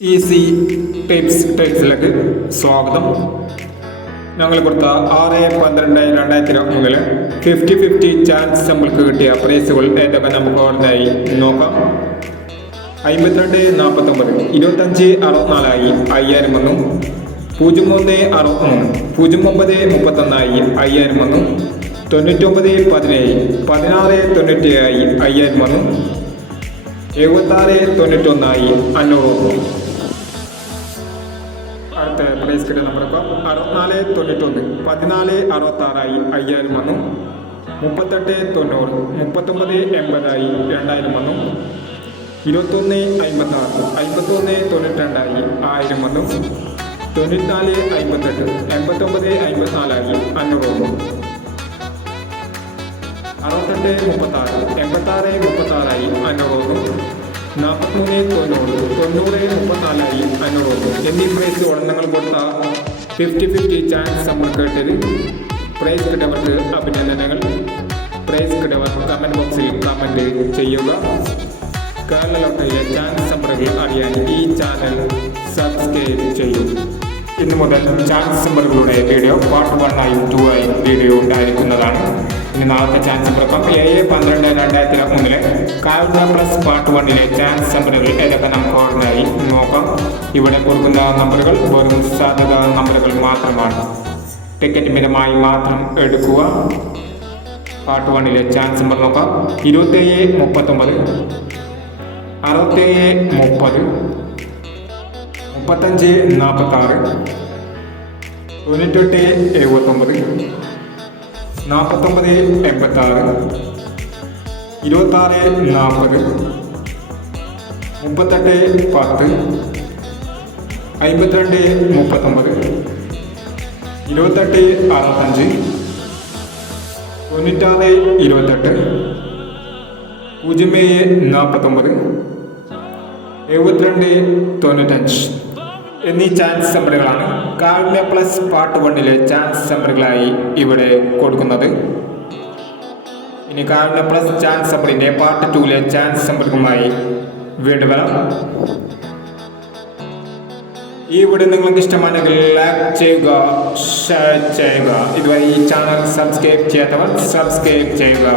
Easy tips ടിപ്സിലേക്ക് സ്വാഗതം. ഞങ്ങൾ കൊടുത്ത ആറ് പന്ത്രണ്ട് രണ്ടായിരത്തി ഇരുപത്തി മൂന്നിൽ ഫിഫ്റ്റി ഫിഫ്റ്റി ചാൻസ് നമ്മൾക്ക് കിട്ടിയ പ്രൈസുകൾ ഏതൊക്കെ നമുക്ക് ഓർമ്മയായി? നോക്കാം. അമ്പത്തിരണ്ട് നാൽപ്പത്തൊമ്പത് ഇരുപത്തഞ്ച് അറുപത്തിനാലായി അയ്യായിരം വന്നു. പൂജ്യം മൂന്ന് അറുപത്തിമൂന്ന് പൂജ്യം ഒമ്പത് മുപ്പത്തൊന്നായി അയ്യായിരം വന്നു. തൊണ്ണൂറ്റൊമ്പത് പതിനേഴ് പതിനാറ് തൊണ്ണൂറ്റേഴായി അയ്യായിരം വന്നു. എഴുപത്താറ് തൊണ്ണൂറ്റൊന്നായി അഞ്ഞൂറ് അടുത്ത പ്രൈസ് കിട്ടിയ നമ്പർ അറുപത്തിനാല് തൊണ്ണൂറ്റൊന്ന് പതിനാല് അറുപത്താറായി അയ്യായിരം വന്നു. മുപ്പത്തെട്ട് തൊണ്ണൂറ് മുപ്പത്തൊമ്പത് എൺപതായി രണ്ടായിരം വന്നു. ഇരുപത്തൊന്ന് അമ്പത്താറ് അമ്പത്തൊന്ന് തൊണ്ണൂറ്റിരണ്ടായി ആയിരം വന്നു. തൊണ്ണൂറ്റിനാല് അമ്പത്തെട്ട് എൺപത്തൊമ്പത് അമ്പത്തിനാലായി അഞ്ഞൂറ് വന്നു. അറുപത്തെട്ട് മുപ്പത്താറ് എൺപത്താറ് മുപ്പത്താറായി അഞ്ഞൂറ് വന്നു. നാൽപ്പത്തിമൂന്ന് തൊണ്ണൂറ് തൊണ്ണൂറ് മുപ്പത്തിനാലായി അഞ്ഞൂറ് എന്നീ പ്രൈസ് ഉടനങ്ങൾ കൊടുത്ത ഫിഫ്റ്റി ഫിഫ്റ്റി ചാൻസ് നമ്മൾ കേട്ടത്. പ്രൈസ് കിട്ടവർക്ക് അഭിനന്ദനങ്ങൾ. പ്രൈസ് കിട്ടവർ കമന്റ് ബോക്സിൽ കമന്റ് ചെയ്യുക. കേരള ലോട്ടറിയിലെ ചാൻസ് നമ്പറുകൾ അറിയാൻ ഈ ചാനൽ സബ്സ്ക്രൈബ് ചെയ്യൂ. ഇന്നു മുതൽ ചാൻസ് നമ്പറുകളുടെ വീഡിയോ പാർട്ട് വൺ ആയും ടു ആയും വീഡിയോ ഉണ്ടായിരിക്കുന്നതാണ്. ഇനി നാളത്തെ ചാൻസ് നമ്പർ ഏഴ് പന്ത്രണ്ട് രണ്ടായിരത്തി മൂന്നിലെ കാൽഡ പ്ലസ് പാർട്ട് വണ്ണിലെ ചാൻസ് നമ്പറുകൾ ഏതൊക്കെ നമുക്ക് ഓർമ്മയായി നോക്കാം. ഇവിടെ കൊടുക്കുന്ന നമ്പറുകൾ വെറും സാധ്യത നമ്പറുകൾ മാത്രമാണ്. ടിക്കറ്റ് മിതമായി മാത്രം എടുക്കുക. പാർട്ട് വണ്ണിലെ ചാൻസ് നമ്പർ നോക്കാം. ഇരുപത്തേഴ് മുപ്പത്തൊമ്പത് അറുപത്തേഴ് മുപ്പത് മുപ്പത്തഞ്ച് നാൽപ്പത്താറ് തൊണ്ണൂറ്റെട്ട് എഴുപത്തൊമ്പത്. നാൽപ്പത്തൊമ്പത് എൺപത്താറ്. ഇരുപത്താറ് നാൽപ്പത് മുപ്പത്തെട്ട് പത്ത്. അമ്പത്തിരണ്ട് മുപ്പത്തൊമ്പത്. ഇരുപത്തെട്ട് അറുപത്തഞ്ച്. തൊണ്ണൂറ്റാറ് ഇരുപത്തെട്ട്. പൂജ്യം ഏഴ് നാൽപ്പത്തൊമ്പത് എഴുപത്തിരണ്ട് തൊണ്ണൂറ്റഞ്ച്. എന്നീ ചാൻസ് നമ്പറുകളാണ് കാവ്യ പ്ലസ് പാർട്ട് വണ്ണിലെ ചാൻസ് നമ്പറുകളായി ഇവിടെ കൊടുക്കുന്നത്. ഇനി കാവ്യ പ്ലസ് ചാൻസ് നമ്പറിന്റെ പാർട്ട് ടൂവിലെ ചാൻസ് നമ്പറുകളുമായി വീണ്ടും വരാം. ഈ വീഡിയോ നിങ്ങൾക്ക് ഇഷ്ടമാണെങ്കിൽ ലൈക്ക് ചെയ്യുക ഷെയർ ചെയ്യുക. ഇതുവരെ ഈ ചാനൽ സബ്സ്ക്രൈബ് ചെയ്യാത്തവർ സബ്സ്ക്രൈബ് ചെയ്യുക.